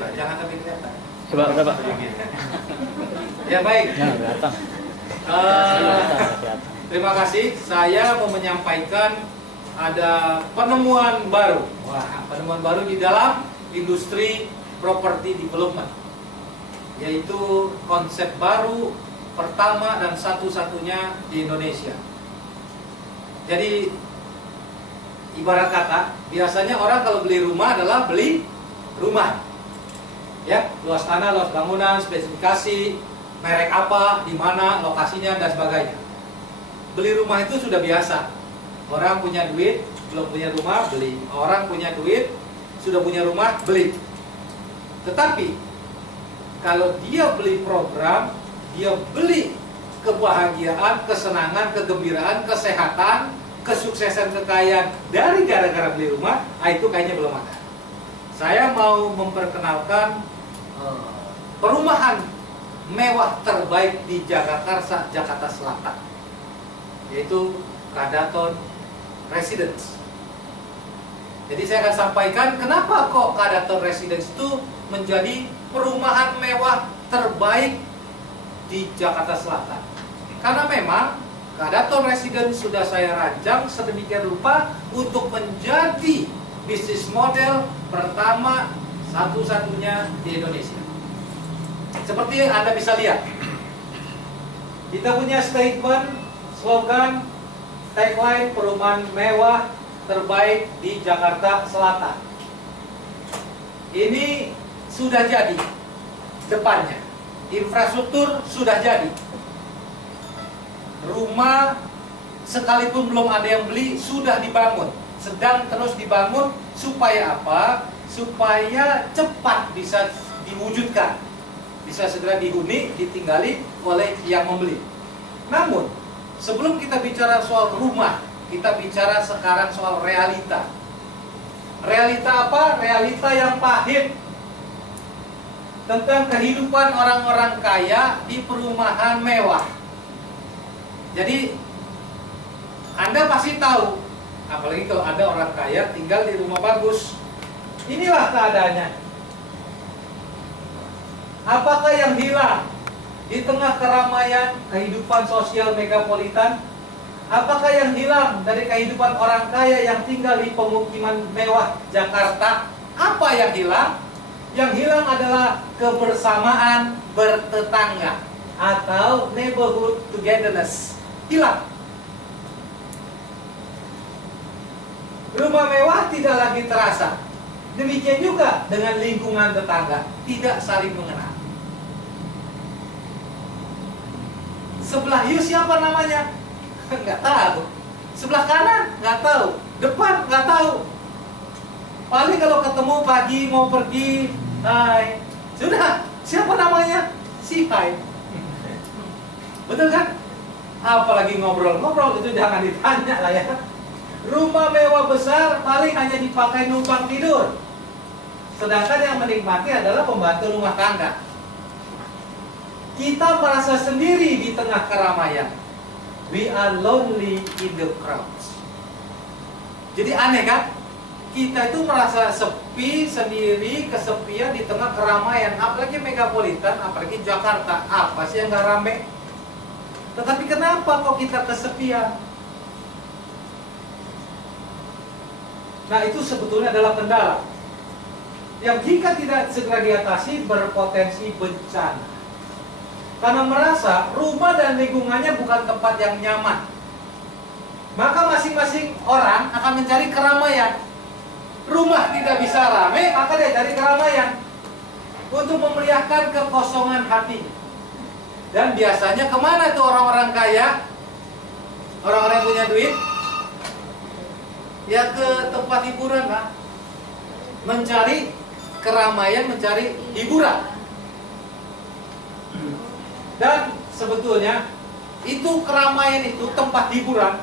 ya, jangan sampai kelihatan. Coba, Pak. Ya baik. Jangan kelihatan. Terima kasih. Saya mau menyampaikan ada penemuan baru. Wah, penemuan baru di dalam industri property development, yaitu konsep baru pertama dan satu-satunya di Indonesia. Jadi ibarat kata, biasanya orang kalau beli rumah adalah beli rumah, ya, luas tanah, luas bangunan, spesifikasi, merek apa, di mana, lokasinya dan sebagainya. Beli rumah itu sudah biasa. Orang punya duit, belum punya rumah, beli. Orang punya duit, sudah punya rumah, beli. Tetapi kalau dia beli program, dia beli kebahagiaan, kesenangan, kegembiraan, kesehatan, kesuksesan, kekayaan dari gara-gara beli rumah, itu kayaknya belum ada. Saya mau memperkenalkan perumahan mewah terbaik di Jagakarsa, Jakarta Selatan, yaitu Kadaton Residence. Jadi saya akan sampaikan kenapa kok Kadaton Residence itu menjadi perumahan mewah terbaik di Jakarta Selatan. Karena memang Kadaton Residence sudah saya rancang sedemikian rupa untuk menjadi bisnis model pertama satu-satunya di Indonesia. Seperti yang Anda bisa lihat, kita punya statement, slogan, tagline perumahan mewah terbaik di Jakarta Selatan. Ini sudah jadi depannya, infrastruktur sudah jadi. Rumah sekalipun belum ada yang beli sudah dibangun, sedang terus dibangun. Supaya apa? Supaya cepat bisa diwujudkan, bisa segera dihuni, ditinggali oleh yang membeli. Namun sebelum kita bicara soal rumah, kita bicara sekarang soal realita. Realita apa? Realita yang pahit tentang kehidupan orang-orang kaya di perumahan mewah. Jadi Anda pasti tahu, apalagi kalau ada orang kaya tinggal di rumah bagus. Inilah keadaannya. Apakah yang hilang di tengah keramaian kehidupan sosial megapolitan? Apakah yang hilang dari kehidupan orang kaya yang tinggal di pemukiman mewah Jakarta? Apa yang hilang? Yang hilang adalah kebersamaan bertetangga atau neighborhood togetherness. Hilang. Rumah mewah tidak lagi terasa. Demikian juga dengan lingkungan tetangga, tidak saling mengenal. Sebelah you siapa namanya? Nggak tahu. Sebelah kanan nggak tahu. Depan nggak tahu. Paling kalau ketemu pagi mau pergi, hai. Sudah, siapa namanya? Si hai. Betul kan? Apalagi ngobrol-ngobrol itu jangan ditanya lah ya. Rumah mewah besar paling hanya dipakai numpang tidur. Sedangkan yang menikmati adalah pembantu rumah tangga. Kita merasa sendiri di tengah keramaian. We are lonely in the crowds. Jadi aneh kan? Kita itu merasa sepi sendiri, kesepian di tengah keramaian. Apalagi megapolitan, apalagi Jakarta. Apa sih yang gak rame? Tetapi kenapa kok kita kesepian? Nah, itu sebetulnya adalah kendala yang jika tidak segera diatasi berpotensi bencana. Karena merasa rumah dan lingkungannya bukan tempat yang nyaman, maka masing-masing orang akan mencari keramaian. Rumah tidak bisa ramai, maka dia cari keramaian untuk memeriahkan kekosongan hati. Dan biasanya kemana tuh orang-orang kaya, orang-orang yang punya duit? Ya ke tempat hiburan lah, mencari keramaian, mencari hiburan. Dan sebetulnya itu keramaian itu tempat hiburan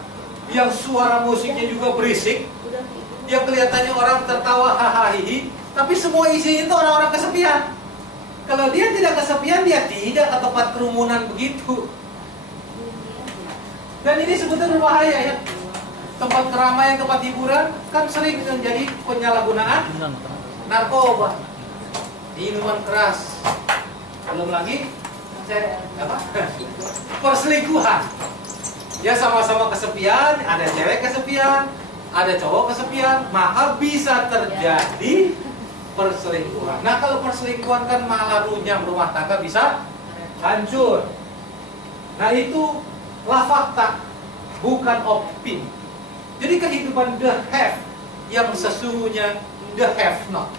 yang suara musiknya juga berisik, yang kelihatannya orang tertawa hahaha, tapi semua isinya itu orang-orang kesepian. Kalau dia tidak kesepian, dia tidak ke tempat kerumunan begitu. Dan ini sebetulnya berbahaya ya. Tempat keramaian, tempat hiburan kan sering menjadi penyalahgunaan narkoba. minuman keras, belum lagi perselingkuhan. Ya sama-sama kesepian, ada cewek kesepian, ada cowok kesepian, maka bisa terjadi perselingkuhan. Nah kalau perselingkuhan kan malah runyam, rumah tangga bisa hancur. Nah itu lah fakta, bukan opini. Jadi kehidupan the have yang sesungguhnya the have not.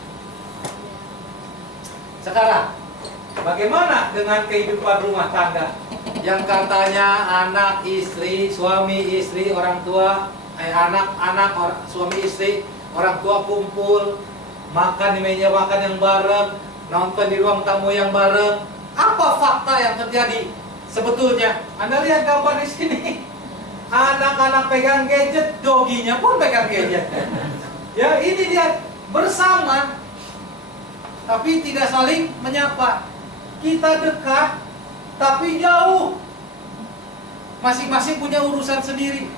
Sekarang, bagaimana dengan kehidupan rumah tangga? Yang katanya anak, istri, suami, istri, orang tua, anak, suami, istri, orang tua kumpul, makan di meja makan yang bareng, nonton di ruang tamu yang bareng. Apa fakta yang terjadi? Sebetulnya, Anda lihat gambar di sini. Anak-anak pegang gadget, doginya pun pegang gadget. Ya, ini dia bersama, tapi tidak saling menyapa. Kita dekat, tapi jauh. Masing-masing punya urusan sendiri.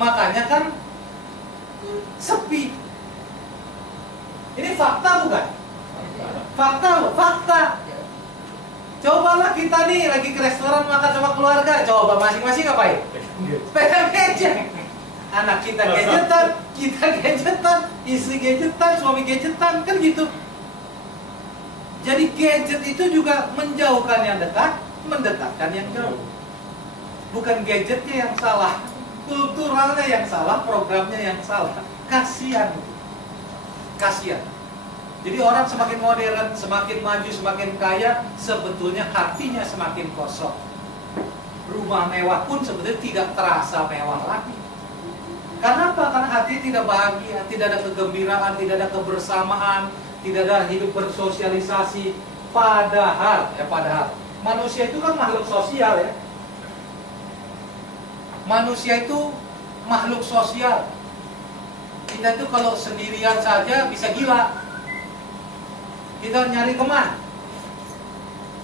Makanya kan sepi. Ini fakta bukan? Fakta loh, fakta. Cobalah kita nih lagi ke restoran makan sama keluarga. Coba masing-masing ngapain? Pegang gadget. Anak kita gadgetan, kita gadgetan, istri gadgetan, suami gadgetan, kan gitu. Jadi gadget itu juga menjauhkan yang dekat, mendekatkan yang jauh. Bukan gadgetnya yang salah, kulturalnya yang salah, programnya yang salah. Kasihan. Kasihan. Jadi orang semakin modern, semakin maju, semakin kaya, sebetulnya hatinya semakin kosong. Rumah mewah pun sebetulnya tidak terasa mewah lagi. Karena apa? Karena hati tidak bahagia, tidak ada kegembiraan, tidak ada kebersamaan, tidak ada hidup bersosialisasi. Padahal manusia itu kan makhluk sosial ya. Manusia itu makhluk sosial. Kita itu kalau sendirian saja bisa gila. Kita nyari teman.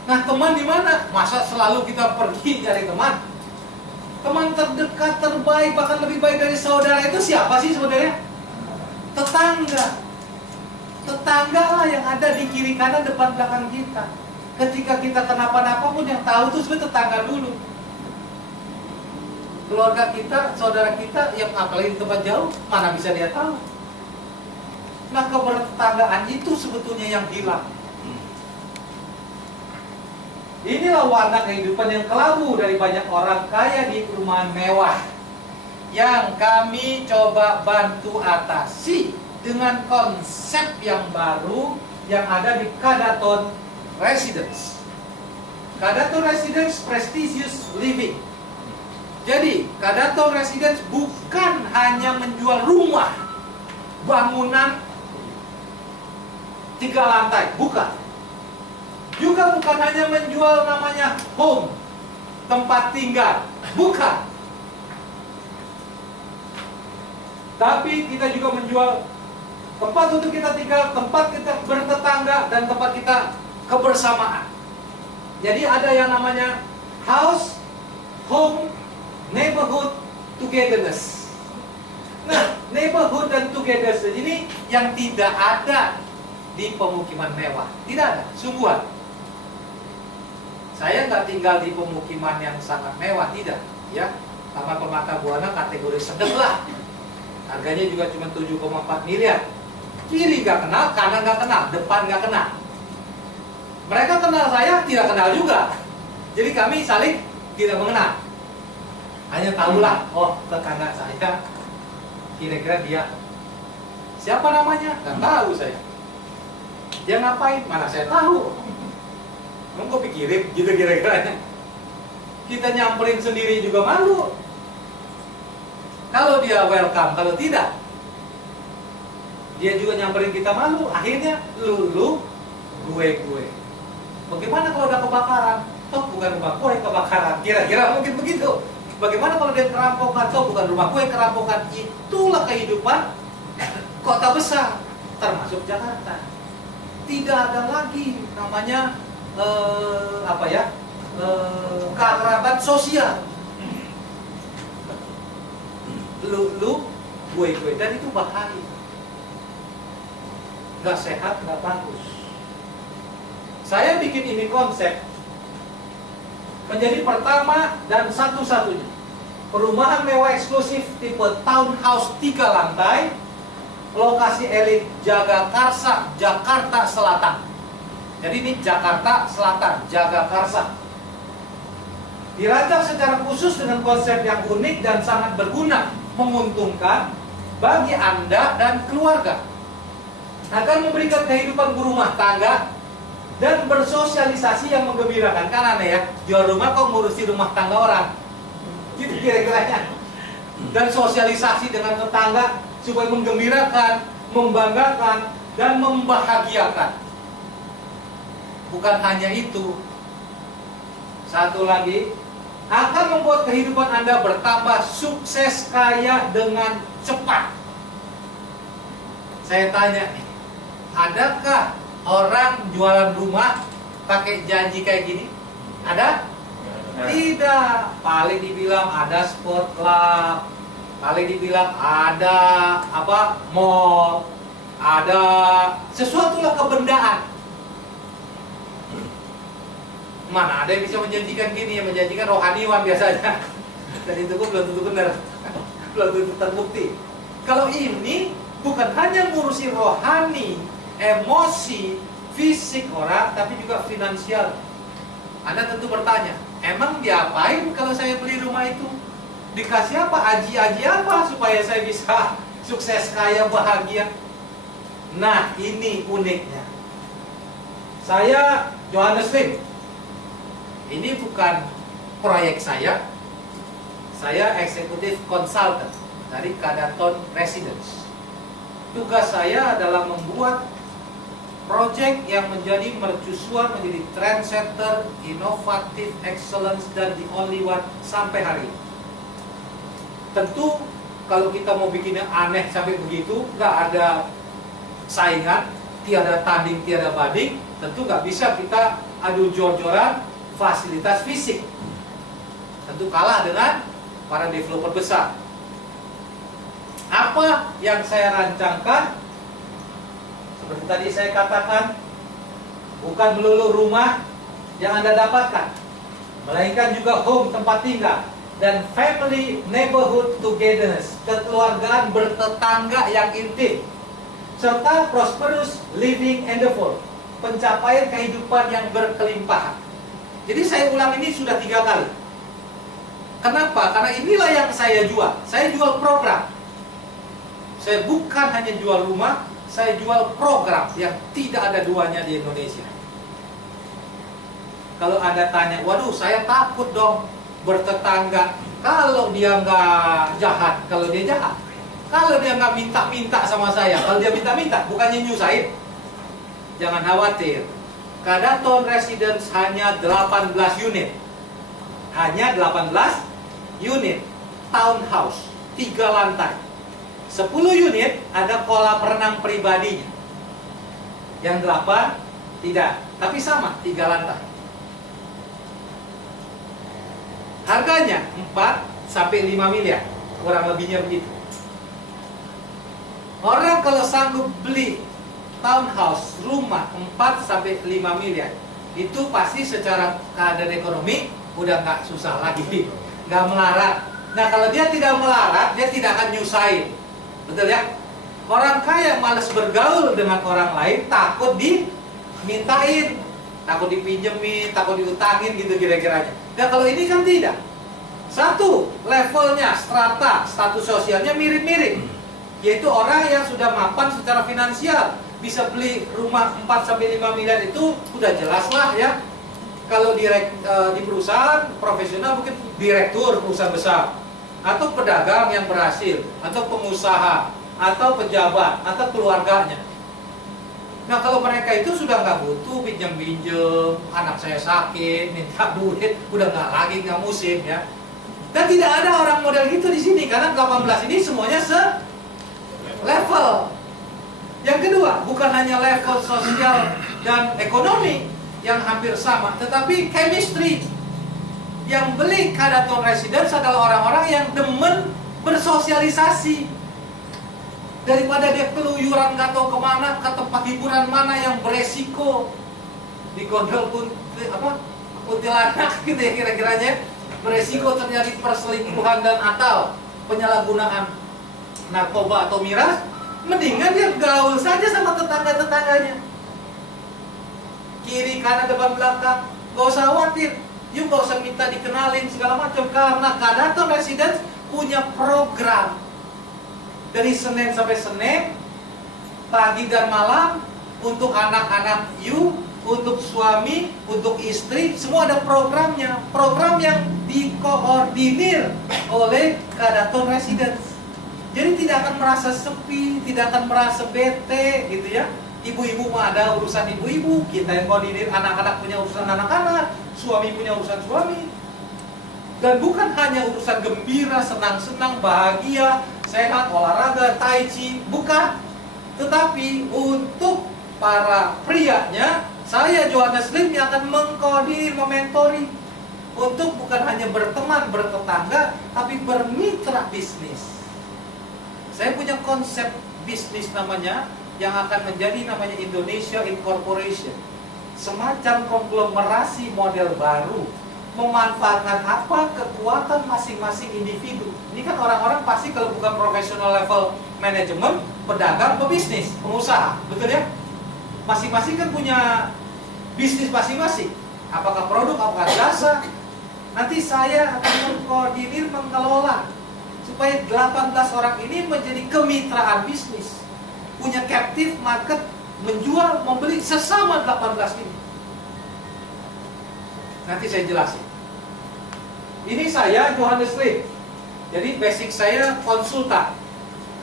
Nah, teman di mana? Masa selalu kita pergi cari teman? Teman terdekat, terbaik, bahkan lebih baik dari saudara itu siapa sih sebenarnya? Tetangga. Tetangga lah yang ada di kiri kanan depan belakang kita. Ketika kita kenapa-napa pun yang tahu itu sebenarnya tetangga dulu. Keluarga kita, saudara kita, yang apalagi di tempat jauh, mana bisa dia tahu? Nah, kebertetanggaan itu sebetulnya yang hilang. Inilah warna kehidupan yang kelabu dari banyak orang kaya di perumahan mewah yang kami coba bantu atasi dengan konsep yang baru yang ada di Kadaton Residence. Kadaton Residence Prestigious Living. Jadi, Kadaton Residence bukan hanya menjual rumah, bangunan 3 lantai, bukan. Juga bukan hanya menjual namanya home, tempat tinggal, bukan. Tapi kita juga menjual tempat untuk kita tinggal, tempat kita bertetangga, dan tempat kita kebersamaan. Jadi ada yang namanya house, home, neighborhood, togetherness. Nah, neighborhood dan togetherness ini yang tidak ada di pemukiman mewah. Tidak ada, sungguhan. Saya nggak tinggal di pemukiman yang sangat mewah, tidak. Ya, Taman Permata Buana kategori sedang lah. Harganya juga cuma 7,4 miliar. Kiri nggak kenal, kanan nggak kenal, depan nggak kenal. Mereka kenal saya, tidak kenal juga. Jadi kami saling tidak mengenal. Hanya tahulah, oh tetangga saya, kira-kira dia siapa namanya? Nggak tahu saya. Dia ngapain? Mana saya tahu. Emang kok pikirin gitu kira-kira. Kita nyamperin sendiri juga malu. Kalau dia welcome, kalau tidak, dia juga nyamperin kita malu. Akhirnya lu, gue. Bagaimana kalau ada kebakaran? Toh bukan rumah gue yang kebakaran. Kira-kira mungkin begitu. Bagaimana kalau dia kerampokan? Toh bukan rumah gue yang kerampokan. Itulah kehidupan kota besar, termasuk Jakarta. Tidak ada lagi namanya keakraban sosial. Lu, gue, dan itu bahaya. nggak sehat, nggak bagus. Saya bikin ini konsep menjadi pertama dan satu-satunya perumahan mewah eksklusif tipe townhouse 3 lantai, lokasi elit Jagakarsa, Jakarta Selatan. Jadi ini Jakarta Selatan, Jagakarsa. Dirancang secara khusus dengan konsep yang unik dan sangat berguna, menguntungkan bagi Anda dan keluarga. Akan memberikan kehidupan berumah tangga dan bersosialisasi yang menggembirakan. Kan aneh ya, jual rumah kok ngurusi rumah tangga orang. Gitu kira-kiranya. Dan sosialisasi dengan tetangga supaya menggembirakan, membanggakan, dan membahagiakan. Bukan hanya itu, satu lagi, akan membuat kehidupan Anda bertambah sukses kaya dengan cepat. Saya tanya nih, adakah orang jualan rumah pakai janji kayak gini? Ada? Tidak. Paling dibilang ada sport club, paling dibilang ada mall, ada sesuatu lah kebendaan. Mana ada yang bisa menjanjikan gini, yang menjanjikan rohaniwan biasanya. Dan itu belum tentu benar, belum tentu terbukti. Kalau ini bukan hanya ngurusi rohani, emosi, fisik orang, tapi juga finansial. Anda tentu bertanya, emang diapain kalau saya beli rumah itu? Dikasih apa? Aji-aji apa supaya saya bisa sukses, kaya, bahagia? Nah, ini uniknya. Saya Johannes Lim. Ini bukan proyek saya eksekutif konsultan dari Kadaton Residence. Tugas saya adalah membuat proyek yang menjadi mercusuar, menjadi trendsetter, inovatif, excellence, dan the only one sampai hari ini. Tentu kalau kita mau bikinnya aneh sampai begitu, nggak ada saingan, tiada tanding, tiada banding, tentu nggak bisa kita adu jor-joran fasilitas fisik. Tentu kalah dengan para developer besar. Apa yang saya rancangkan, seperti tadi saya katakan, bukan melulu rumah yang Anda dapatkan, melainkan juga home, tempat tinggal, dan family neighborhood togetherness, kekeluargaan bertetangga yang intim, serta prosperous living endeavor, pencapaian kehidupan yang berkelimpahan. Jadi saya ulang ini sudah 3 kali. Kenapa? Karena inilah yang saya jual. Saya jual program. Saya bukan hanya jual rumah, saya jual program yang tidak ada duanya di Indonesia. Kalau Anda tanya, waduh saya takut dong bertetangga. Kalau dia nggak jahat, kalau dia jahat. Kalau dia nggak minta-minta sama saya, kalau dia minta-minta, bukannya nyusahin. Jangan khawatir. Kadaton Residence hanya 18 unit. Hanya 18 unit. Townhouse, 3 lantai. 10 unit ada kolam renang pribadinya. Yang 8 tidak, tapi sama, 3 lantai. Harganya 4 sampai 5 miliar, kurang lebihnya begitu. Orang kalau sanggup beli townhouse, rumah 4 sampai 5 miliar, itu pasti secara keadaan ekonomi udah nggak susah lagi, nggak melarat. Nah kalau dia tidak melarat, dia tidak akan nyusahin, betul ya? Orang kaya malas bergaul dengan orang lain, takut dimintain, takut dipinjemin, takut diutangin gitu kira-kiranya. Nah kalau ini kan tidak. Satu, levelnya, strata, status sosialnya mirip-mirip, yaitu orang yang sudah mapan secara finansial, bisa beli rumah 4-5 miliar itu udah jelas lah ya. Kalau di perusahaan profesional mungkin direktur perusahaan besar, atau pedagang yang berhasil, atau pengusaha, atau pejabat, atau keluarganya. Nah kalau mereka itu sudah nggak butuh pinjam-pinjam, anak saya sakit, minta duit, udah nggak lagi, nggak musim ya. Dan tidak ada orang model gitu di sini, karena 18 ini semuanya level. Yang kedua, bukan hanya level sosial dan ekonomi yang hampir sama, tetapi chemistry. Yang beli Kadaton Residence adalah orang-orang yang demen bersosialisasi. Daripada dia keluyuran nggak tahu kemana, ke tempat hiburan mana yang beresiko, di gondol kuntilanak gitu ya kira-kiranya, beresiko terjadi perselingkuhan dan atau penyalahgunaan narkoba atau miras, mendingan dia gaul saja sama tetangga-tetangganya. Kiri, kanan, depan, belakang, gak usah khawatir. You gak usah minta dikenalin segala macam, karena Kadaton Residence punya program dari Senin sampai Senin, pagi dan malam, untuk anak-anak you, untuk suami, untuk istri, semua ada programnya. Program yang dikoordinir oleh Kadaton Residence. Jadi tidak akan merasa sepi, tidak akan merasa bete gitu ya. Ibu-ibu mah ada urusan ibu-ibu, kita yang koordinir, anak-anak punya urusan anak-anak, suami punya urusan suami. Dan bukan hanya urusan gembira, senang-senang, bahagia, sehat, olahraga, tai chi, bukan. Tetapi untuk para prianya, saya Johannes Lim yang akan mengkoordinir, mementori untuk bukan hanya berteman, bertetangga, tapi bermitra bisnis. Saya punya konsep bisnis namanya, yang akan menjadi namanya Indonesia Incorporation. Semacam konglomerasi model baru, memanfaatkan apa kekuatan masing-masing individu. Ini kan orang-orang pasti kalau bukan profesional level manajemen, pedagang, pebisnis, pengusaha, betul ya? Masing-masing kan punya bisnis masing-masing. Apakah produk, apakah jasa. Nanti saya akan mengkoordinir, mengelola supaya 18 orang ini menjadi kemitraan bisnis, punya captive market, menjual, membeli sesama 18 ini. Nanti saya jelasin. Ini saya Johannes Lim. Jadi basic saya konsultan.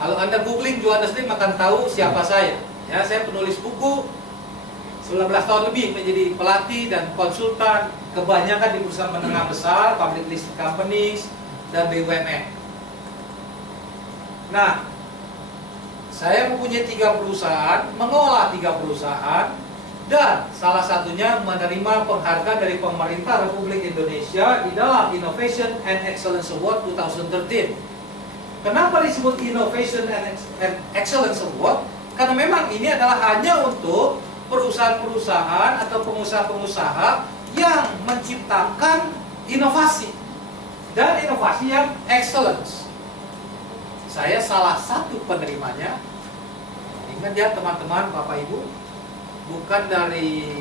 Kalau Anda googling Johannes Lim akan tahu siapa saya. Ya, saya penulis buku, 19 tahun lebih menjadi pelatih dan konsultan, kebanyakan di perusahaan menengah besar, public listed companies, dan BUMN. Nah, saya mempunyai 3 perusahaan, mengolah 3 perusahaan, dan salah satunya menerima penghargaan dari pemerintah Republik Indonesia di dalam Innovation and Excellence Award 2013. Kenapa disebut Innovation and Excellence Award? Karena memang ini adalah hanya untuk perusahaan-perusahaan atau pengusaha-pengusaha yang menciptakan inovasi, dan inovasi yang excellence. Saya salah satu penerimanya. Ingat ya teman-teman, Bapak Ibu, bukan dari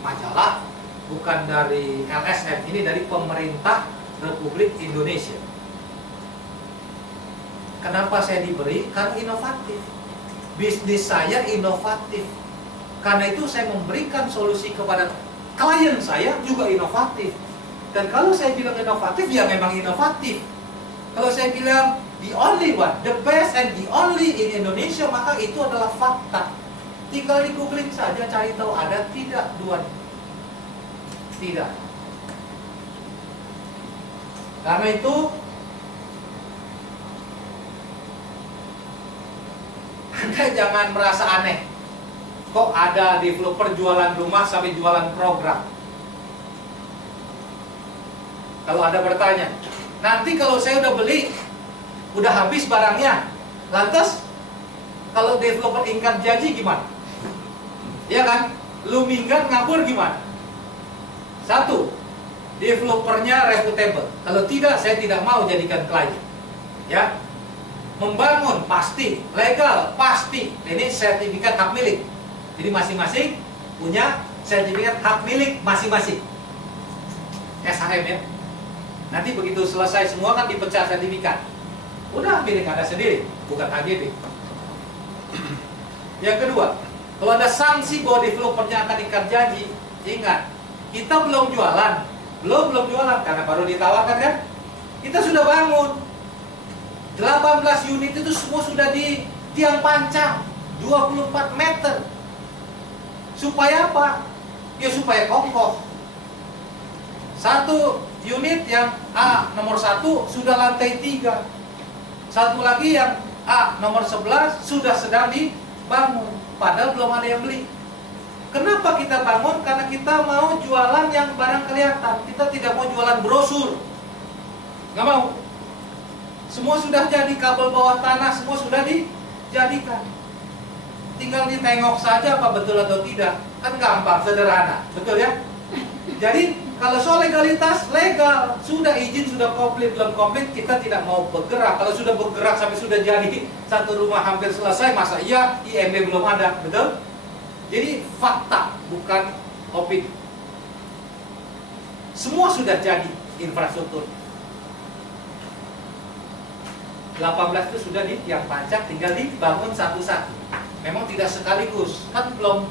majalah, bukan dari LSM, ini dari pemerintah Republik Indonesia. Kenapa saya diberi? Karena inovatif. Bisnis saya inovatif. Karena itu saya memberikan solusi kepada klien saya juga inovatif. Dan kalau saya bilang inovatif, ya memang inovatif. Kalau saya bilang the only one, the best and the only in Indonesia, maka itu adalah fakta. Tinggal di googling saja, cari tahu ada tidak dua. Tidak. Karena itu Anda jangan merasa aneh. Kok ada developer jualan rumah sampai jualan program? Kalau Anda bertanya, nanti kalau saya udah beli, udah habis barangnya, lantas kalau developer ingkar janji gimana? Ya kan? Lu minggat ngabur gimana? Satu, developernya reputable. Kalau tidak, saya tidak mau jadikan klien. Ya, membangun pasti, legal pasti. Ini sertifikat hak milik. Jadi masing-masing punya sertifikat hak milik masing-masing. SHM ya. Nanti begitu selesai semua kan dipecah sertifikat. Udah milik Anda sendiri, bukan HGB. Yang kedua, kalau ada sanksi bahwa developernya akan ingkar janji, ingat, kita belum jualan. Belum jualan karena baru ditawarkan kan? Kita sudah bangun. 18 unit itu semua sudah di tiang pancang 24 meter. Supaya apa? Ya supaya kokoh. Satu unit yang A nomor 1 sudah lantai 3. Satu lagi yang A nomor 11 sudah sedang dibangun. Padahal belum ada yang beli. Kenapa kita bangun? Karena kita mau jualan yang barang kelihatan. Kita tidak mau jualan brosur. Nggak mau. Semua sudah jadi, kabel bawah tanah semua sudah jadikan. Tinggal ditengok saja apa betul atau tidak. Kan gampang, sederhana. Betul ya? Jadi kalau soal legalitas, legal. Sudah izin, sudah komplit, belum komplit, kita tidak mau bergerak. Kalau sudah bergerak sampai sudah jadi satu rumah hampir selesai, masa iya IMB belum ada. Betul? Jadi fakta, bukan opini. Semua sudah jadi infrastruktur. 18 itu sudah di tiang pancak, tinggal dibangun satu-satu. Memang tidak sekaligus, kan belum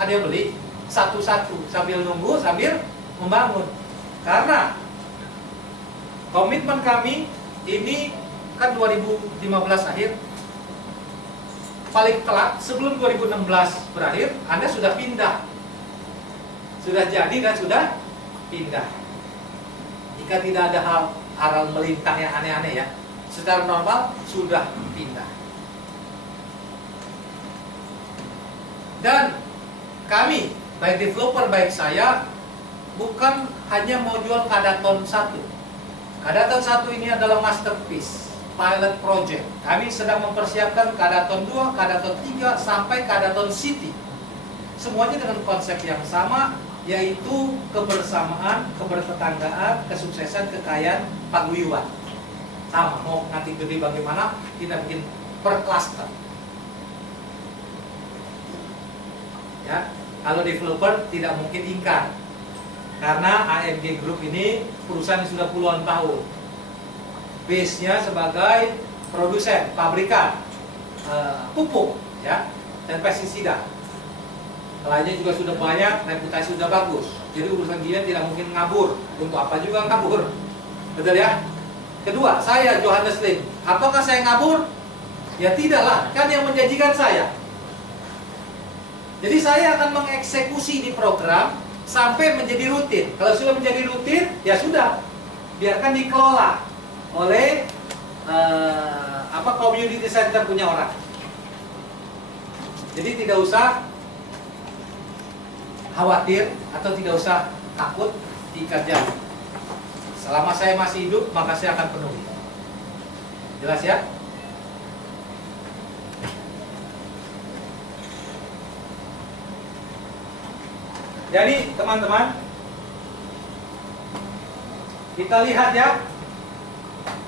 ada yang beli satu-satu, sambil nunggu, sambil membangun. Karena komitmen kami ini kan 2015 akhir, paling telat sebelum 2016 berakhir, Anda sudah pindah, sudah jadi dan sudah pindah. Jika tidak ada hal melintang yang aneh-aneh ya, secara normal sudah pindah. Dan kami, baik developer baik saya, bukan hanya mau jual Kadaton 1. Kadaton 1 ini adalah masterpiece, pilot project. Kami sedang mempersiapkan Kadaton 2, Kadaton 3, sampai Kadaton City. Semuanya dengan konsep yang sama, yaitu kebersamaan, kebertetanggaan, kesuksesan, kekayaan, paguyuban. Sama, mau nanti gede bagaimana, kita bikin per cluster. Ya, kalau developer tidak mungkin ingkar, karena AMG Group ini perusahaan yang sudah puluhan tahun. Base-nya sebagai produsen, pabrikan pupuk, ya, dan pestisida. Lainnya juga sudah banyak, reputasi sudah bagus. Jadi urusan dia tidak mungkin ngabur. Untuk apa juga ngabur, betul ya? Kedua, saya Johannes Lim. Apakah saya ngabur? Ya tidaklah, kan yang menjanjikan saya. Jadi saya akan mengeksekusi di program sampai menjadi rutin. Kalau sudah menjadi rutin, ya sudah, biarkan dikelola oleh community center punya orang. Jadi tidak usah khawatir atau tidak usah takut jika jadi. Selama saya masih hidup, maka saya akan penuhi. Jelas ya? Jadi teman-teman, kita lihat ya,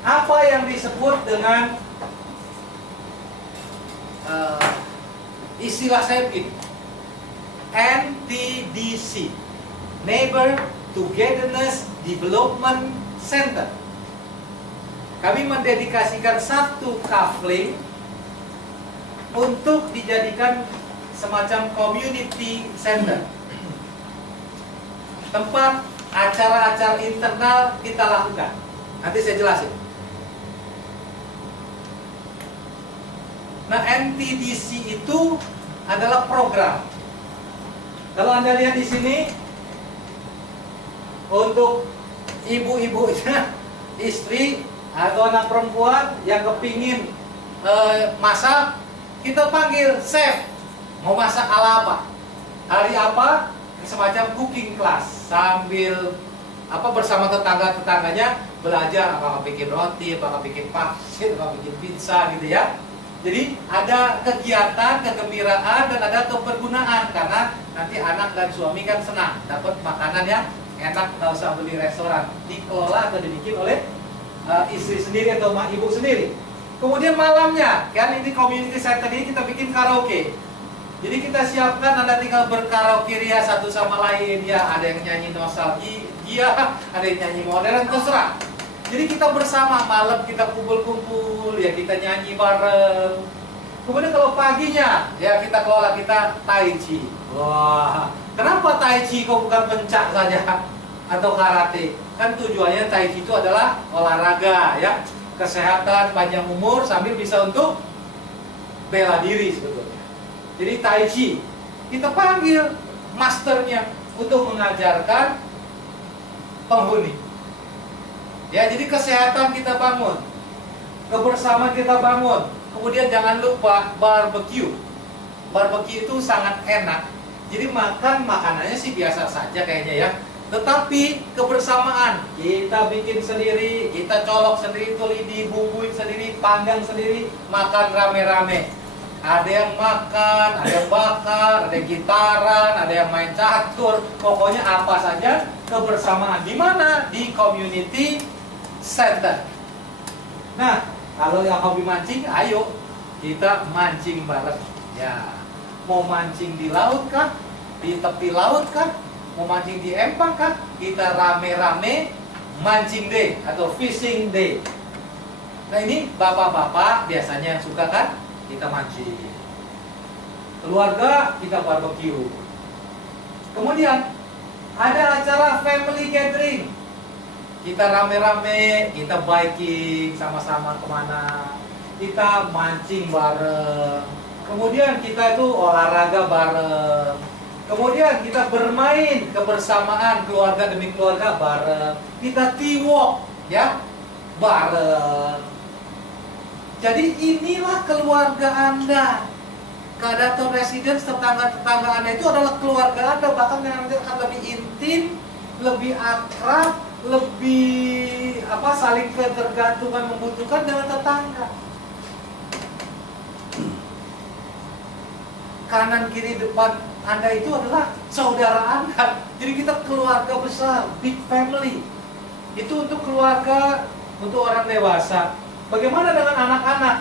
apa yang disebut dengan istilah saya begini, NTDC, Neighbor Togetherness Development Center. Kami mendedikasikan satu kafling untuk dijadikan semacam community center, tempat acara-acara internal kita lakukan. Nanti saya jelasin. Nah, NTDC itu adalah program. Kalau Anda lihat di sini, untuk ibu-ibu istri atau anak perempuan yang kepingin masak, kita panggil chef. Mau masak ala apa? Hari apa? Semacam cooking class, sambil bersama tetangga-tetangganya belajar apakah bikin roti, apakah bikin pangsit, apakah bikin pizza gitu ya. Jadi ada kegiatan, kegembiraan, dan ada kebergunaan, karena nanti anak dan suami kan senang dapat makanan yang enak, nggak usah beli restoran, dikelola atau dibikin oleh istri sendiri atau ibu sendiri. Kemudian malamnya, kan ini community center ini kita bikin karaoke. Jadi kita siapkan, Anda tinggal berkaraoke ria satu sama lain, ya, ada yang nyanyi nostalgia, ada yang nyanyi modern, terserah. Jadi kita bersama, malam kita kumpul-kumpul, ya kita nyanyi bareng. Kemudian kalau paginya, ya kita kelola, kita tai chi. Wah, kenapa tai chi kok bukan pencak saja atau karate? Kan tujuannya tai chi itu adalah olahraga, ya, kesehatan, panjang umur, sambil bisa untuk bela diri sebetulnya. Jadi tai chi, kita panggil masternya untuk mengajarkan penghuni. Ya, jadi kesehatan kita bangun, kebersamaan kita bangun. Kemudian jangan lupa barbecue. Barbecue itu sangat enak. Jadi makanannya sih biasa saja kayaknya ya. Tetapi kebersamaan, kita bikin sendiri, kita colok sendiri tuh lidi, bumbuin sendiri, panggang sendiri, makan rame-rame. Ada yang makan, ada yang bakar, ada yang gitaran, ada yang main catur, pokoknya apa saja kebersamaan. Di mana? Di community center. Nah, kalau yang hobi mancing, ayo kita mancing bareng. Ya, mau mancing di laut kah? Di tepi laut kah? Mau mancing di empang kah? Kita rame-rame mancing day atau fishing day. Nah, ini bapak-bapak biasanya yang suka kan? Kita mancing. Keluarga kita barbecue. Kemudian ada acara family gathering. Kita rame-rame, kita biking sama-sama kemana. Kita mancing bareng. Kemudian kita itu olahraga bareng. Kemudian kita bermain kebersamaan keluarga demi keluarga bareng. Kita teamwork ya bareng. Jadi inilah keluarga Anda. Kadaton Residence, tetangga-tetangga Anda itu adalah keluarga Anda. Bahkan yang nanti akan lebih intim, lebih akrab, lebih saling ketergantungan membutuhkan dengan tetangga. Kanan kiri depan Anda itu adalah saudara Anda. Jadi kita keluarga besar, big family. Itu untuk keluarga, untuk orang dewasa. Bagaimana dengan anak-anak?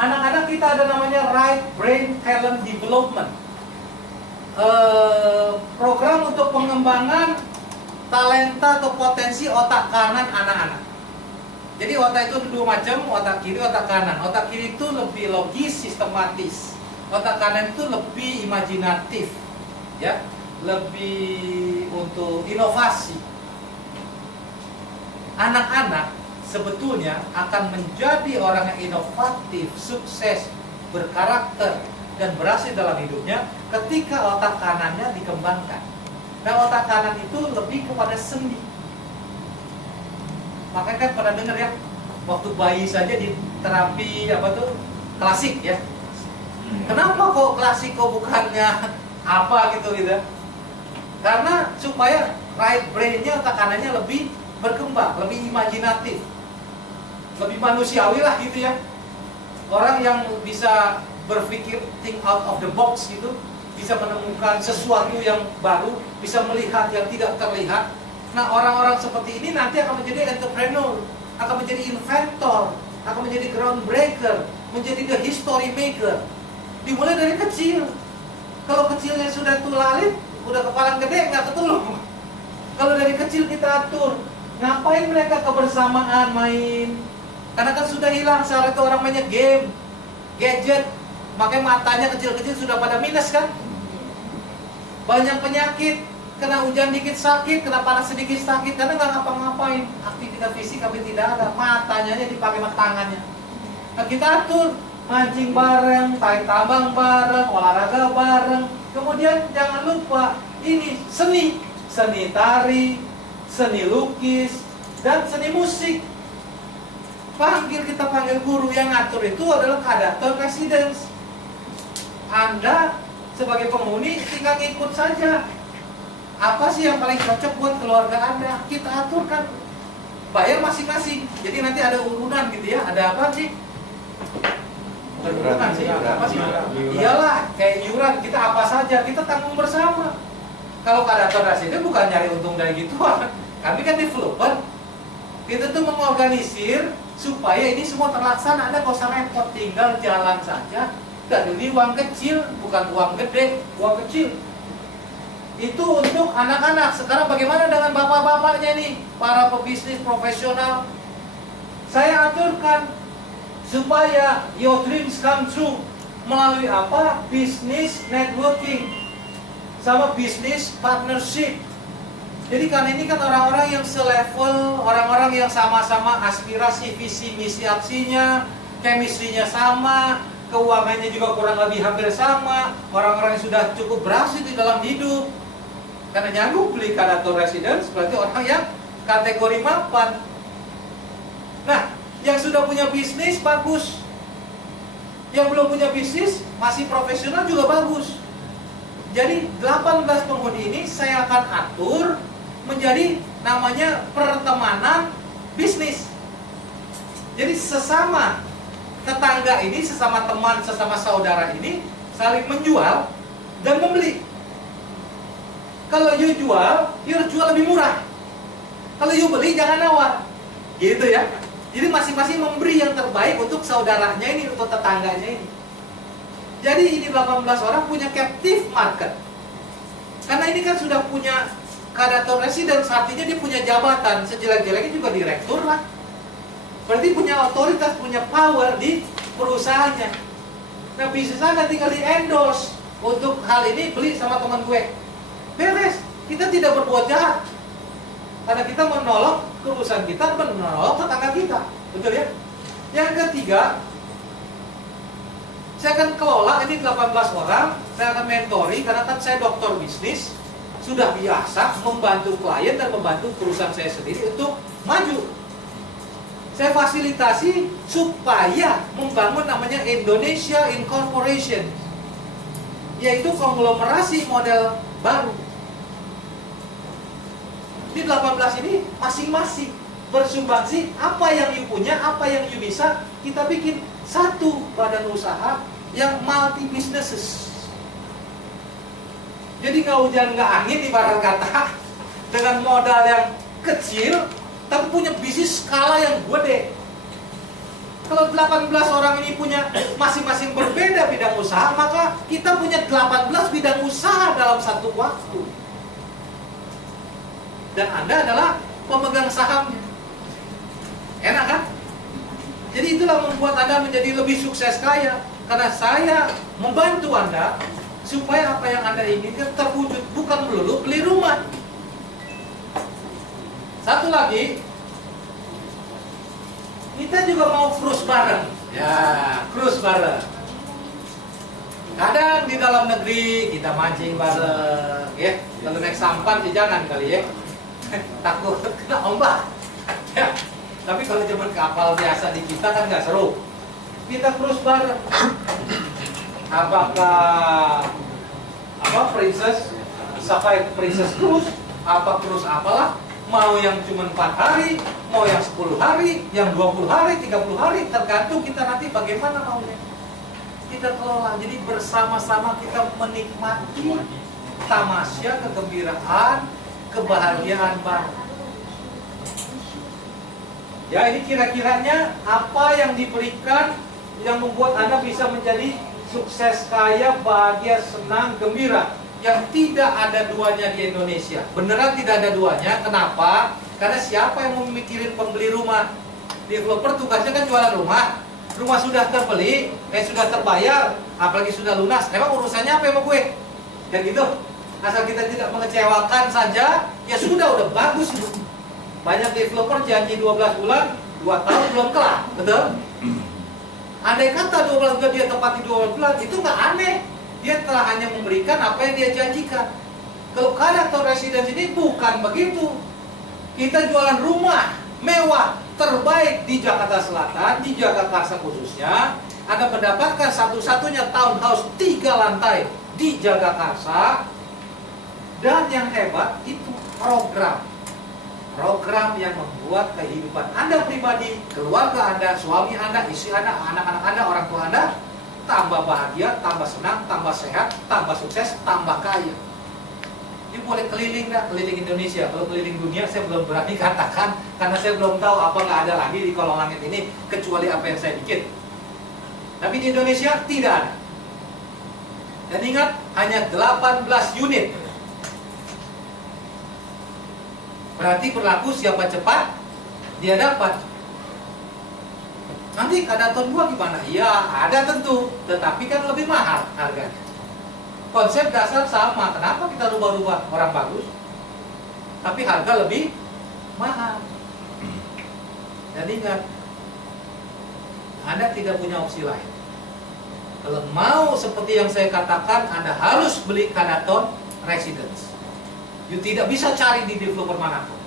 Anak-anak kita ada namanya Right Brain Talent Development. Program untuk pengembangan talenta atau potensi otak kanan anak-anak. Jadi otak itu dua macam, otak kiri, otak kanan. Otak kiri itu lebih logis, sistematis. Otak kanan itu lebih imajinatif, ya, lebih untuk inovasi. Anak-anak sebetulnya akan menjadi orang yang inovatif, sukses, berkarakter, dan berhasil dalam hidupnya ketika otak kanannya dikembangkan. Nah, otak kanan itu lebih kepada seni. Makanya kan pada dengar ya, waktu bayi saja di terapi klasik ya. Kenapa kok klasik kok bukannya apa gitu. Karena supaya right brain-nya, otak kanannya lebih berkembang, lebih imajinatif, lebih manusiawi lah gitu ya. Orang yang bisa berpikir think out of the box gitu, bisa menemukan sesuatu yang baru, bisa melihat yang tidak terlihat. Nah, orang-orang seperti ini nanti akan menjadi entrepreneur, akan menjadi inventor, akan menjadi groundbreaker, menjadi the history maker. Dimulai dari kecil. Kalau kecilnya sudah tulalit, udah kepala gede, nggak ketulung. Kalau dari kecil kita atur, ngapain mereka kebersamaan main? Karena kan sudah hilang saat itu orang mainnya game, gadget, makanya matanya kecil-kecil sudah pada minus kan? Banyak penyakit, kena hujan dikit sakit, kena panas sedikit sakit, karena nggak ngapa-ngapain. Aktivitas fisik kami tidak ada, matanya aja dipakai tangannya. Nah, kita atur, mancing bareng, tarik tambang bareng, olahraga bareng. Kemudian jangan lupa ini seni, seni tari, seni lukis, dan seni musik. Kita panggil guru yang ngatur itu adalah Kadaton Residence. Anda sebagai penghuni tinggal ikut saja. Apa sih yang paling cocok buat keluarga Anda? Kita aturkan. Bayar masing-masing. Jadi nanti ada urunan gitu ya. Ada apa sih? Berurutan sih. Apa sih? Iyalah, kayak iuran. Kita apa saja, kita tanggung bersama. Kalau Kadaton Residence bukan nyari untung dari gituan. Kami kan developer. Kita tuh mengorganisir supaya ini semua terlaksana. Anda nggak usah repot, tinggal jalan saja. Dan ini uang kecil, bukan uang gede, uang kecil. Itu untuk anak-anak. Sekarang bagaimana dengan bapak-bapaknya nih, para pebisnis profesional? Saya aturkan supaya your dreams come true melalui apa? Business networking sama business partnership. Jadi kan ini kan orang-orang yang selevel, orang-orang yang sama-sama aspirasi, visi, misi, aksinya, chemistry-nya sama, keuangannya juga kurang lebih hampir sama, orang-orang yang sudah cukup berhasil di dalam hidup. Karena nyanggup beli Kadaton Residence berarti orang yang kategori mapan. Nah, yang sudah punya bisnis bagus, yang belum punya bisnis masih profesional juga bagus. Jadi 18 penghuni ini saya akan atur menjadi namanya pertemanan bisnis. Jadi sesama tetangga ini, sesama teman, sesama saudara ini saling menjual dan membeli. Kalau you jual lebih murah. Kalau you beli jangan nawar. Gitu ya. Jadi masing-masing memberi yang terbaik untuk saudaranya ini, untuk tetangganya ini. Jadi ini 18 orang punya captive market. Karena ini kan sudah punya kadator residence, artinya dia punya jabatan, sejelek-jeleknya juga direktur lah. Berarti punya otoritas, punya power di perusahaannya. Nah bisnisnya tinggal di endorse untuk hal ini, beli sama teman gue. Beres, kita tidak berbuat jahat. Karena kita menolong perusahaan kita, menolong tetangga kita. Betul ya? Yang ketiga, saya akan kelola ini 18 orang, saya akan mentori, karena kan saya dokter bisnis, sudah biasa membantu klien dan membantu perusahaan saya sendiri untuk maju. Saya fasilitasi supaya membangun namanya Indonesia Incorporation, yaitu konglomerasi model baru. Di 18 ini masing-masing bersumbangsi apa yang you punya, apa yang you bisa, kita bikin satu badan usaha yang multi businesses. Jadi nggak hujan nggak angin ibarat kata, dengan modal yang kecil tapi punya bisnis skala yang gede. Kalau 18 orang ini punya masing-masing berbeda bidang usaha, maka kita punya 18 bidang usaha dalam satu waktu. Dan Anda adalah pemegang sahamnya. Enak kan? Jadi itulah membuat Anda menjadi lebih sukses kaya. Karena saya membantu Anda supaya apa yang Anda inginkan terwujud, bukan melulu beli rumah. Satu lagi, kita juga mau cruise bareng. Ya, cruise bareng. Kadang di dalam negeri kita mancing bareng, ya. Kalau naik sampan sih jangan kali ya. Takut kena ombak. Ya. Tapi kalau cuma kapal biasa di kita kan nggak seru. Kita cruise bareng. Apakah Princess Sapphire Princess Cruise, apa cruise apalah, mau yang cuma 4 hari, mau yang 10 hari, yang 20 hari, 30 hari, tergantung kita nanti bagaimana maunya. Kita kelola, jadi bersama-sama kita menikmati tamasya, kegembiraan, kebahagiaan baru. Ya, ini kira-kiranya apa yang diberikan yang membuat Anda bisa menjadi sukses, kaya, bahagia, senang, gembira, yang tidak ada duanya di Indonesia. Beneran tidak ada duanya. Kenapa? Karena siapa yang mau mikirin pembeli rumah? Developer tugasnya kan jualan rumah. Rumah sudah terbeli, sudah terbayar, apalagi sudah lunas. Emang urusannya apa sama gue? Dan gitu. Asal kita tidak mengecewakan saja, ya sudah, udah bagus. Banyak developer janji 12 bulan, 2 tahun belum kelar. Betul? Andai kata 12 bulan dia tepati 12 bulan, itu nggak aneh. Dia telah hanya memberikan apa yang dia janjikan. Kalau kadator residence ini bukan begitu. Kita jualan rumah mewah terbaik di Jakarta Selatan, di Jagakarsa khususnya. Anda mendapatkan satu-satunya townhouse 3 lantai di Jagakarsa. Dan yang hebat itu program yang membuat kehidupan Anda pribadi, keluarga Anda, suami Anda, istri Anda, anak-anak Anda, orang tua Anda tambah bahagia, tambah senang, tambah sehat, tambah sukses, tambah kaya. Ini boleh keliling dah, keliling Indonesia. Kalau keliling dunia saya belum berani katakan, karena saya belum tahu apa nggak ada lagi di kolong langit ini kecuali apa yang saya bikin. Tapi di Indonesia tidak ada. Dan ingat, hanya 18 unit. Berarti berlaku siapa cepat, dia dapat. Nanti kadator gua gimana? Ya ada tentu, tetapi kan lebih mahal harganya. Konsep dasar sama, kenapa kita rubah-rubah orang bagus, tapi harga lebih mahal. Dan ingat, Anda tidak punya opsi lain. Kalau mau seperti yang saya katakan, Anda harus beli kadator residence. You tidak bisa cari di developer manapun,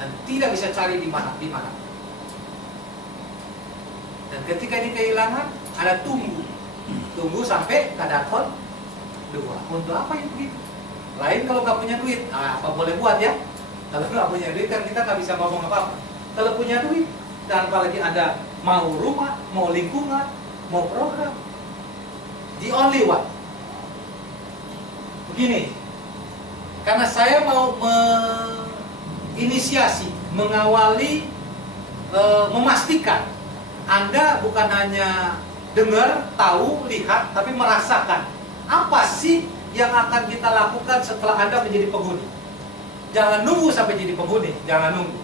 dan tidak bisa cari di mana. Dan ketika ini kehilangan, Anda tunggu sampai kadator Dua. Untuk apa yang begitu? Lain kalau nggak punya duit, apa boleh buat ya? Kalau nggak punya duit kan kita nggak bisa ngomong apa-apa. Kalau punya duit, dan apalagi Anda mau rumah, mau lingkungan, mau program, the only one. Begini, karena saya mau menginisiasi, mengawali, memastikan Anda bukan hanya dengar, tahu, lihat, tapi merasakan apa sih yang akan kita lakukan setelah Anda menjadi penghuni. Jangan nunggu sampai jadi penghuni, jangan nunggu.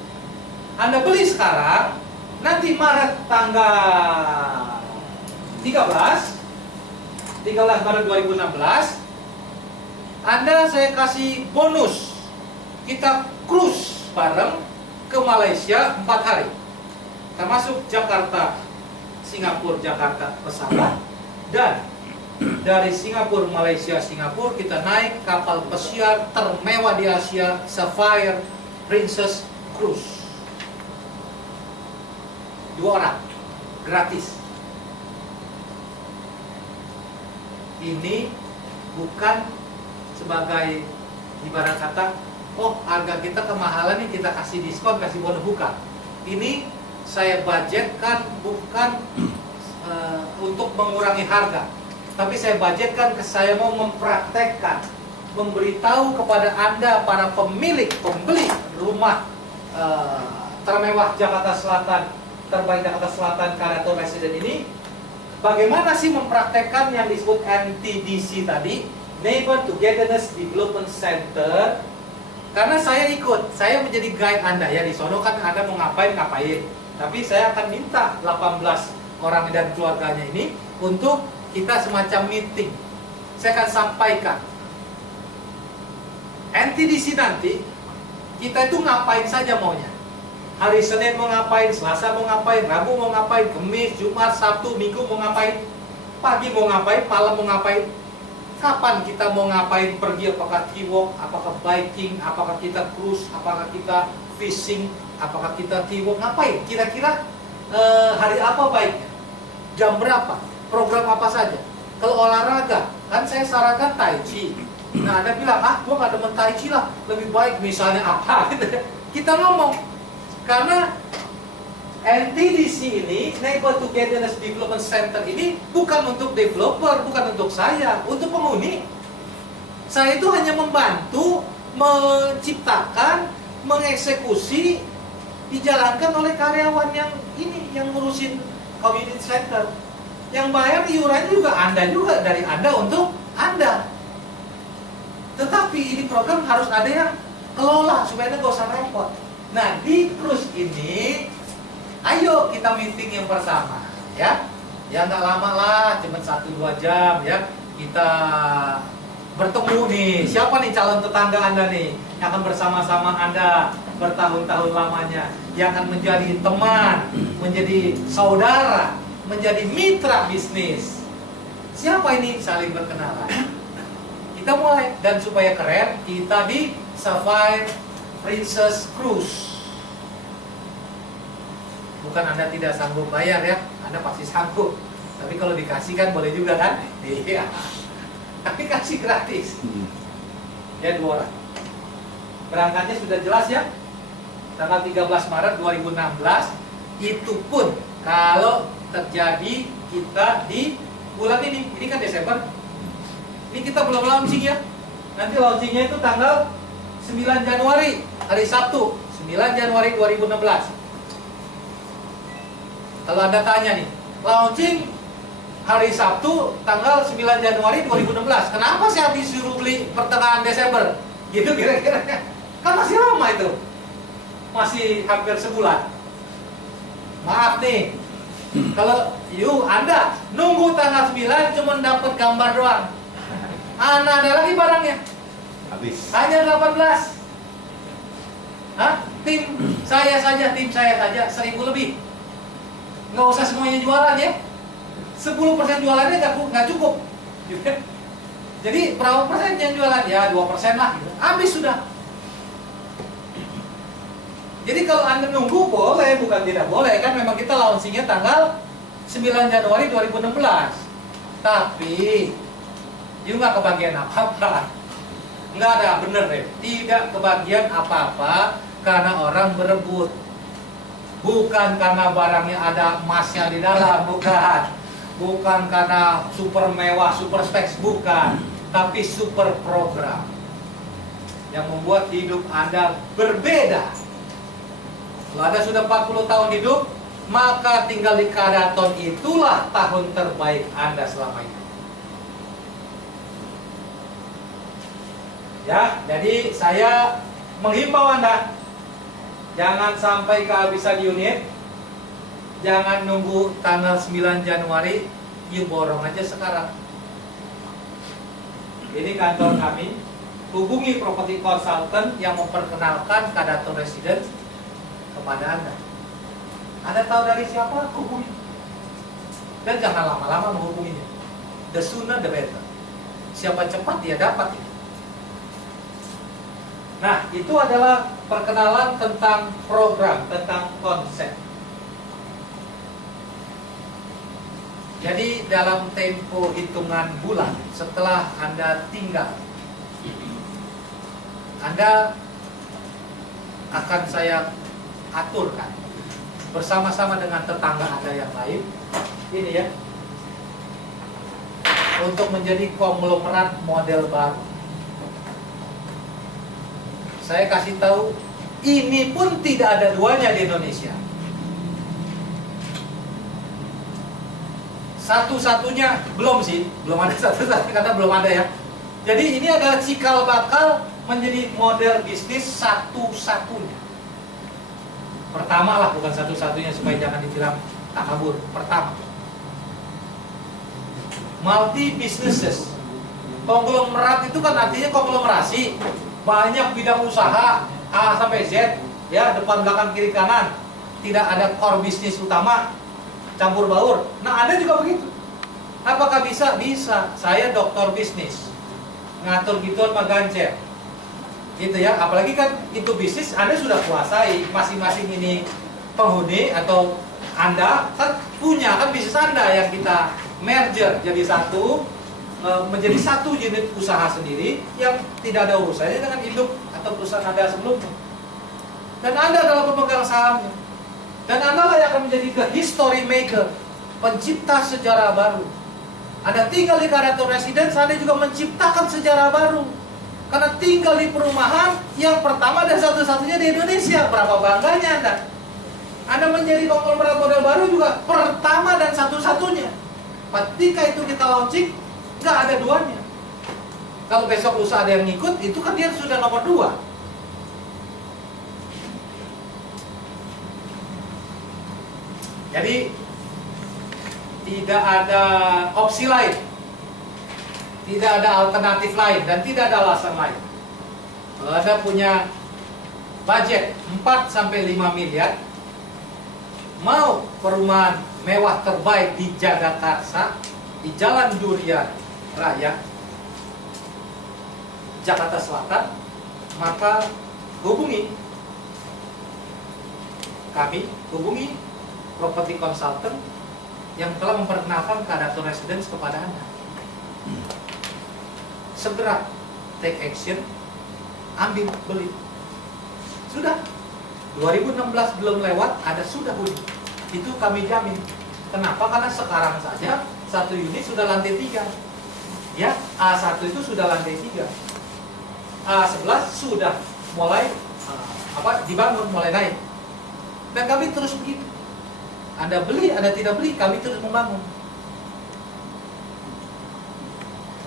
Anda beli sekarang, nanti Maret tanggal 13 Maret 2016, saya kasih bonus. Kita cruise bareng ke Malaysia 4 hari. Termasuk Jakarta, Singapura, Jakarta pesawat. Dan dari Singapura, Malaysia, Singapura kita naik kapal pesiar termewah di Asia, Sapphire Princess Cruise. 2 orang, gratis. Ini bukan sebagai ibarat kata, oh harga kita kemahalan nih kita kasih diskon, kasih bonus, bukan. Ini saya budgetkan bukan untuk mengurangi harga, tapi saya budgetkan saya mau mempraktekkan, memberitahu kepada Anda para pembeli rumah termewah Jakarta Selatan, terbaik Jakarta Selatan, Karaton Resident ini, bagaimana sih mempraktekkan yang disebut NTDC tadi, Neighbor Togetherness Development Center. Karena saya ikut, saya menjadi guide Anda ya, di sono kan Anda mau ngapain, tapi saya akan minta 18 orang dan keluarganya ini untuk kita semacam meeting. Saya akan sampaikan NTDC nanti kita itu ngapain saja maunya. Hari Senin mau ngapain, Selasa mau ngapain, Rabu mau ngapain, Kamis, Jumat, Sabtu, Minggu mau ngapain, pagi mau ngapain, malam mau ngapain, kapan kita mau ngapain, pergi, apakah tea-walk, apakah biking, apakah kita cruise, apakah kita fishing, apakah kita tea-walk, ngapain, kira-kira hari apa baiknya, jam berapa, program apa saja. Kalau olahraga, kan saya sarankan Tai Chi. Nah, Anda bilang, gua gak demen Tai Chi lah, lebih baik misalnya apa gitu. Kita ngomong, karena NTDC ini, Neighbor Togetherness Development Center ini bukan untuk developer, bukan untuk saya, untuk penghuni. Saya itu hanya membantu menciptakan, mengeksekusi, dijalankan oleh karyawan yang ini, yang ngurusin community center. Yang bayar iurannya juga Anda dari Anda untuk Anda. Tetapi ini program harus ada yang kelola supaya Anda gak usah repot. Nah, di cruise ini, ayo kita meeting yang pertama, ya. Ya nggak lama lah, cuma 1-2 jam, ya. Kita bertemu nih, siapa nih calon tetangga Anda nih, yang akan bersama-sama Anda bertahun-tahun lamanya, yang akan menjadi teman, menjadi saudara, menjadi mitra bisnis. Siapa ini? Saling berkenalan. Kita mulai, dan supaya keren, kita di Sapphire Princess Cruise. Bukan Anda tidak sanggup bayar ya, Anda pasti sanggup. Tapi kalau dikasih kan boleh juga kan? Iya. Tapi kasih gratis. Ya 2 orang. Berangkatnya sudah jelas ya. Tanggal 13 Maret 2016. Itu pun kalau terjadi kita di bulan ini. Ini kan Desember. Ini kita belum launching ya. Nanti launchingnya itu tanggal 9 Januari, hari Sabtu, 9 Januari 2016. Kalau Anda tanya nih, launching hari Sabtu, tanggal 9 Januari 2016. Kenapa saya disuruh beli pertengahan Desember? Gitu kira-kira. Kan masih lama itu. Masih hampir sebulan. Maaf nih, kalau Anda nunggu tanggal 9 cuma dapat gambar doang. Ada lagi barangnya. Habis. Hanya 18. Tim saya saja 1000 lebih. Nggak usah semuanya jualan ya. 10% jualannya nggak cukup. Jadi berapa persen yang jualan? Ya 2% lah. Gitu. Habis sudah. Jadi kalau Anda nunggu boleh, bukan tidak boleh. Kan memang kita launchingnya tanggal 9 Januari 2016. Tapi You nggak kebagian apa-apa. Nggak ada, bener deh. Tidak kebagian apa-apa karena orang berebut. Bukan karena barangnya ada emasnya di dalam, bukan. Bukan karena super mewah, super specs, bukan. Tapi super program yang membuat hidup Anda berbeda. Kalau Anda sudah 40 tahun hidup, maka tinggal di Kadaton itulah tahun terbaik Anda selama ini. Ya, jadi saya menghimbau Anda, jangan sampai kehabisan unit. Jangan nunggu tanggal 9 Januari, you borong aja sekarang. Ini kantor kami. Hubungi property consultant yang memperkenalkan Kadaton Residence kepada Anda. Anda tahu dari siapa? Hubungi. Dan jangan lama-lama menghubunginya. The sooner the better. Siapa cepat dia dapat. Nah, itu adalah perkenalan tentang program, tentang konsep. Jadi dalam tempo hitungan bulan setelah Anda tinggal, Anda akan saya aturkan bersama-sama dengan tetangga Anda yang lain, ini ya, untuk menjadi konglomerat model baru. Saya kasih tahu, ini pun tidak ada duanya di Indonesia. Satu-satunya, belum sih, belum ada satu-satunya karena belum ada ya. Jadi ini adalah cikal bakal menjadi model bisnis satu-satunya. Pertama lah, bukan satu-satunya supaya jangan dibilang takabur. Pertama, multi businesses. Konglomerat itu kan artinya konglomerasi, banyak bidang usaha A sampai Z, ya, depan belakang kiri kanan, tidak ada core bisnis utama, campur baur. Nah, Anda juga begitu. Apakah bisa? Bisa. Saya doktor bisnis, ngatur gituan mah gancer, gitu ya. Apalagi kan itu bisnis Anda sudah kuasai, masing-masing ini penghuni atau Anda kan punya kan bisnis Anda yang kita merger jadi satu, menjadi satu unit usaha sendiri yang tidak ada urusannya dengan hidup atau perusahaan Anda sebelumnya. Dan Anda adalah pemegang sahamnya. Dan Anda lah yang akan menjadi the history maker, pencipta sejarah baru. Anda tinggal di Kadaton Residence, Anda juga menciptakan sejarah baru. Karena tinggal di perumahan yang pertama dan satu-satunya di Indonesia. Berapa bangganya Anda? Anda menjadi konglomerat model baru juga pertama dan satu-satunya. Ketika itu kita launching, nggak ada duanya. Kalau besok lusa ada yang ngikut, itu kan dia sudah nomor 2. Jadi tidak ada opsi lain, tidak ada alternatif lain, dan tidak ada alasan lain. Kalau Anda punya budget 4-5 miliar, mau perumahan mewah terbaik di Jagakarsa, di Jalan Durian Raya, Jakarta Selatan, maka hubungi kami, hubungi property consultant yang telah memperkenalkan Kadaton Residence kepada Anda. Segera take action, ambil, beli. Sudah 2016 belum lewat, Anda sudah beli. Itu kami jamin. Kenapa? Karena sekarang saja satu unit sudah lantai 3. Ya, A1 itu sudah lantai 3. A11 sudah mulai dibangun, mulai naik. Dan kami terus begitu. Anda beli, Anda tidak beli, kami terus membangun.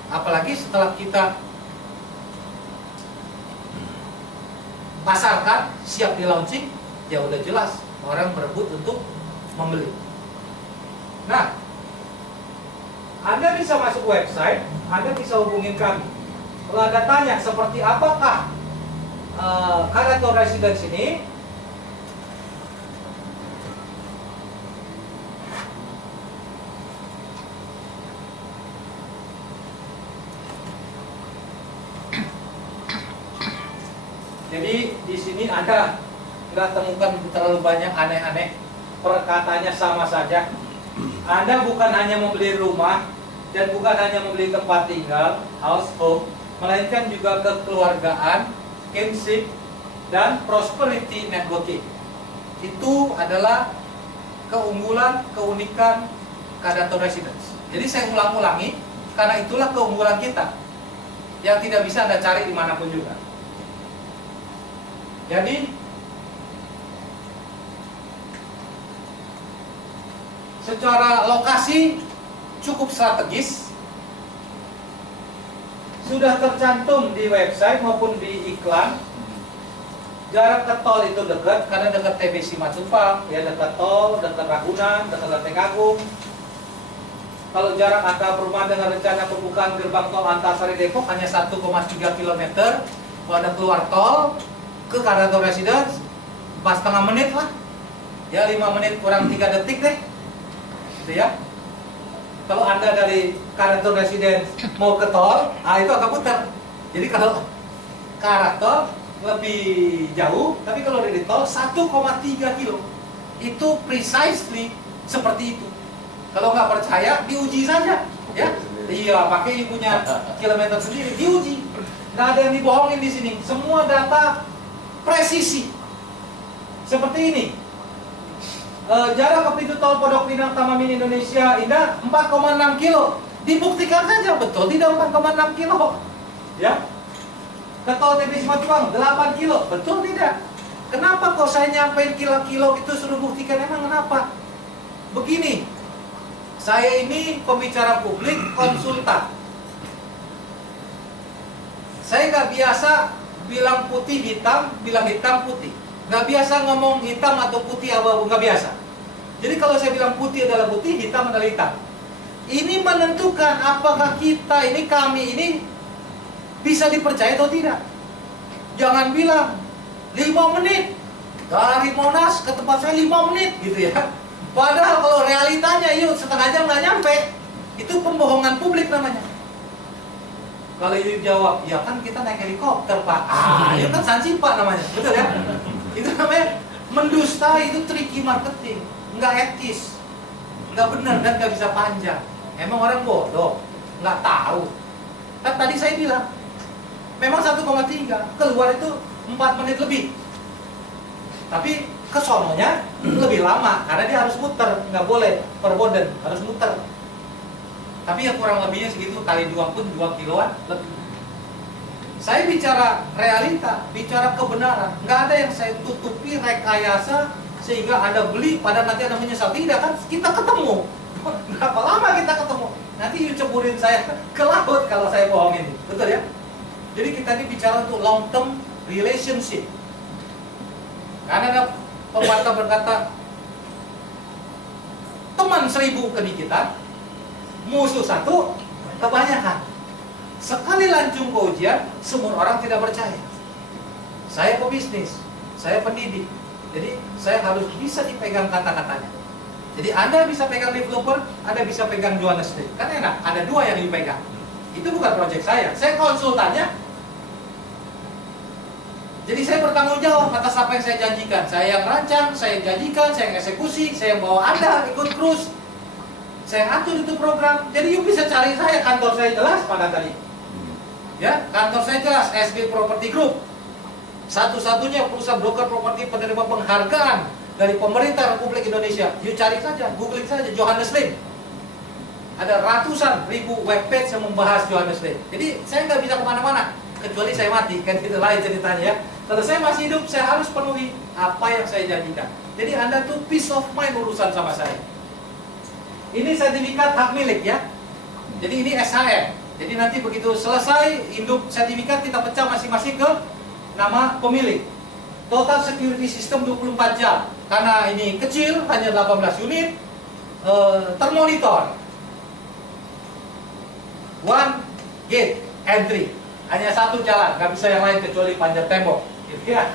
Apalagi setelah kita pasarkan, siap di launching, ya udah jelas orang berebut untuk membeli. Nah, Anda bisa masuk website, Anda bisa hubungin kami. Kalau Anda tanya seperti apakah Kadaton Residence ini, jadi di sini Anda nggak temukan terlalu banyak aneh-aneh, perkataannya sama saja. Anda bukan hanya membeli rumah, dan bukan hanya membeli tempat tinggal, house, home, melainkan juga kekeluargaan, kinship, dan prosperity networking. Itu adalah keunggulan, keunikan Kadato Residence. Jadi saya ulang-ulangi, karena itulah keunggulan kita yang tidak bisa Anda cari dimanapun juga. Jadi secara lokasi cukup strategis, sudah tercantum di website maupun di iklan. Jarak ke tol itu dekat, karena dekat TBC Matupang, ya dekat tol, dekat Ragunan, dekat Lenteng Agung. Kalau jarak antara perumahan dengan rencana pembukaan gerbang tol Antasari Depok hanya 1,3 km. Kalau Anda keluar tol ke Kadato Residence, 4,5 menit lah. Ya 5 menit kurang 3 detik deh. Gitu ya. Kalau Anda dari Kadato Residence mau ke tol, itu agak putar. Jadi kalau ke arah tol lebih jauh, tapi kalau dari tol 1,3 kilo. Itu precisely seperti itu. Kalau nggak percaya, diuji saja, ya. Iya, pakai punya kilometer sendiri, diuji. Nggak ada yang dibohongin di sini. Semua data presisi. Seperti ini. Jarak ke pintu tol Pondok Pinang Taman Mini Indonesia Indah 4,6 kilo. Dibuktikan saja betul tidak 4,6 kilo. Ya. Ke tol TBC Matupang 8 kilo, betul tidak? Kenapa kok saya nyampein kilo-kilo itu suruh buktikan? Emang kenapa? Begini, saya ini pembicara publik, konsultan. Saya nggak biasa bilang putih hitam, bilang hitam putih. Nggak biasa ngomong hitam atau putih abu-abu, nggak biasa. Jadi kalau saya bilang putih adalah putih, hitam adalah hitam. Ini menentukan apakah kita ini, kami ini bisa dipercaya atau tidak. Jangan bilang 5 menit dari Monas ke tempat saya 5 menit gitu ya. Padahal kalau realitanya yuk setengah jam nggak nyampe. Itu pembohongan publik namanya. Kalau Yuyun jawab, ya kan kita naik helikopter Pak. Itu kan sansipa namanya, betul ya? Itu namanya mendustai, itu tricky marketing, nggak etis, nggak benar dan nggak bisa panjang. Emang orang bodoh, nggak tahu. Kan tadi saya bilang, memang 1,3, keluar itu 4 menit lebih. Tapi kesononya lebih lama, karena dia harus muter, nggak boleh perboden, harus muter. Tapi ya kurang lebihnya segitu, kali 2 pun 2 kiloan lebih. Saya bicara realita, bicara kebenaran. Nggak ada yang saya tutupi rekayasa sehingga Anda beli pada nanti Anda menyesal. Tidak kan, kita ketemu. Berapa lama kita ketemu? Nanti you ceburin saya ke laut kalau saya bohongin. Betul ya? Jadi kita ini bicara untuk long term relationship. Karena ada pepatah berkata, teman 1000 kedikitan, musuh 1 kebanyakan. Sekali lancung ke ujian, semua orang tidak percaya. Saya pebisnis, saya pendidik, jadi saya harus bisa dipegang kata-katanya. Jadi Anda bisa pegang developer, Anda bisa pegang Johannes Slim. Kan enak, ada 2 yang dipegang. Itu bukan proyek saya konsultannya. Jadi saya bertanggung jawab atas apa yang saya janjikan. Saya yang rancang, saya yang janjikan, saya yang eksekusi, saya yang bawa Anda ikut cruise. Saya atur itu program. Jadi you bisa cari saya, kantor saya jelas pada tadi. Ya, kantor saya jelas, SB Property Group. Satu-satunya perusahaan broker properti penerima penghargaan dari pemerintah Republik Indonesia. You cari saja, googling saja Johannes Slim. Ada ratusan ribu webpage yang membahas Johannes Slim. Jadi saya nggak bisa kemana-mana kecuali saya mati, kan itu lain ceritanya ya. Kalau saya masih hidup, saya harus penuhi apa yang saya janjikan. Jadi Anda tuh peace of mind urusan sama saya. Ini sertifikat hak milik ya. Jadi ini SHM. Jadi nanti begitu selesai induk sertifikat, kita pecah masing-masing ke nama pemilik. Total security system 24 jam. Karena ini kecil, hanya 18 unit, termonitor. One gate entry. Hanya 1 jalan, nggak bisa yang lain kecuali panjat tembok. Gitu ya.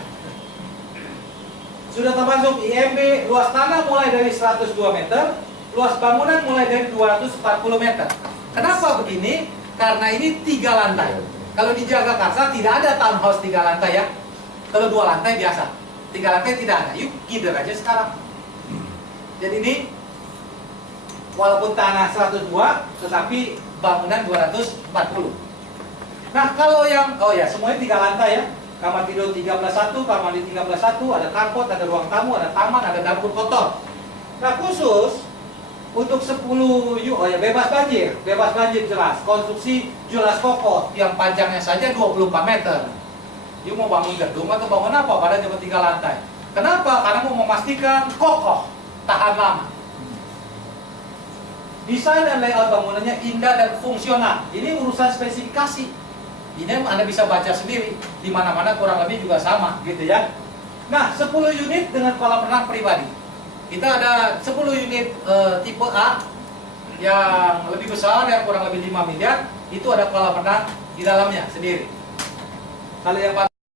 Sudah termasuk IMB, luas tanah mulai dari 102 meter, luas bangunan mulai dari 240 meter. Kenapa begini? Karena ini 3 lantai. Kalau di Jagakarsa tidak ada townhouse 3 lantai ya. Kalau 2 lantai biasa. 3 lantai tidak ada. Yuk gider aja sekarang. Jadi ini walaupun tanah 102 tetapi bangunan 240. Nah, kalau yang semuanya 3 lantai ya. Kamar tidur 13.1, kamar mandi 13.1, ada carport, ada ruang tamu, ada taman, ada dapur kotor. Nah, khusus untuk 10 bebas banjir jelas. Konstruksi jelas kokoh, yang panjangnya saja 24 meter. You mau bangun gedung atau bangun apa? Padahal cuma 3 lantai. Kenapa? Karena mau memastikan kokoh, tahan lama. Desain dan layout bangunannya indah dan fungsional. Ini urusan spesifikasi. Ini Anda bisa baca sendiri. Di mana-mana kurang lebih juga sama, gitu ya. Nah, 10 unit dengan kolam renang pribadi. Kita ada 10 unit tipe A yang lebih besar, yang kurang lebih 5 miliar. Itu ada kolam renang di dalamnya sendiri. Kalau yang